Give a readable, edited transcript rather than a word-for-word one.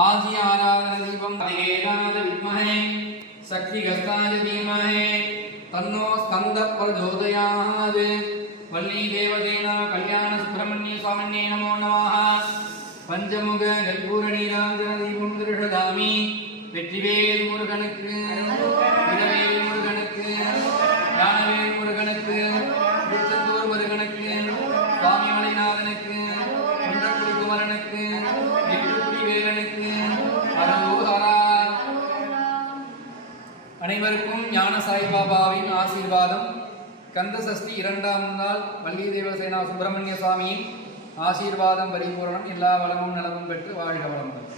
आजी आराधन दीपम देवनाथ विद्महे शक्तिगस्ताय धीमहि तन्नो स्कंद प्रचोदयात् वल्ली देवसेना कल्याण सुब्रह्मण्य स्वामिने नमो नमः पंचमुख कर्पूर नीरांजन दीपम दर्शयामि வெற்றிவேல் முருகனுக்கு வீரவேல் முருகனுக்கு ஞானவேல் முருகனுக்கு திருச்செந்தூர் முருகனுக்கு சுவாமி மலைநாதனுக்கு குன்றக்குடி குமரனுக்கு எட்டுக்குடி வேலனுக்கு அரோகரா. அனைவருக்கும் ஞான சாய்பாபாவின் ஆசீர்வாதம். கந்த சஷ்டி 2ஆம் நாள் வள்ளி தேவசேனா சுப்பிரமணிய சுவாமியின் ஆசீர்வாதம் பரிபூரணம். எல்லா வளமும் நலமும் பெற்று வாழ்க வளமுடன்.